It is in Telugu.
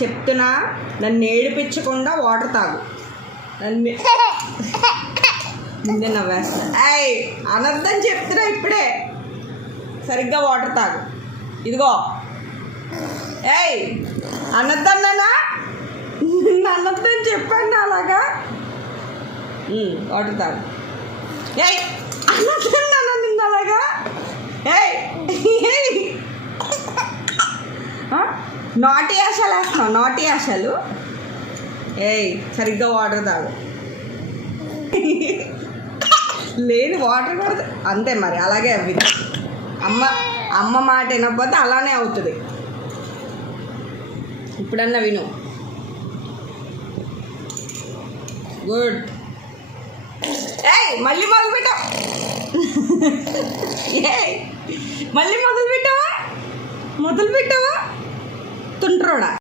చెప్తున్నా, నన్ను ఏడిపించకుండా వాటర్ తాగు. నన్ను ముందే నవ్వేస్తా. ఏయ్ అనర్థని చెప్తున్నా ఇప్పుడే. సరిగ్గా వాటర్ తాగు. ఇదిగో ఏయ్ అనద్దన్నానా? అనద్దని చెప్పాను అలాగా. వాటర్ తాగు. ఏయ్ అనద్దన్నానా నిన్న అలాగా? ఏయ్ నాటి ఆశలు వేస్తున్నావు, నాటి ఆశలు. ఏయ్ సరిగ్గా వాటర్ తాగు. లేని వాటర్ కూడా అంతే మరి, అలాగే అవి. అమ్మ మాట వినకపోతే అలానే అవుతుంది. ఇప్పుడన్నా విను. గుడ్. ఏయ్ మళ్ళీ మొదలుపెట్టావు. ఏయ్ మళ్ళీ మొదలుపెట్టావా తుంట్రోడా?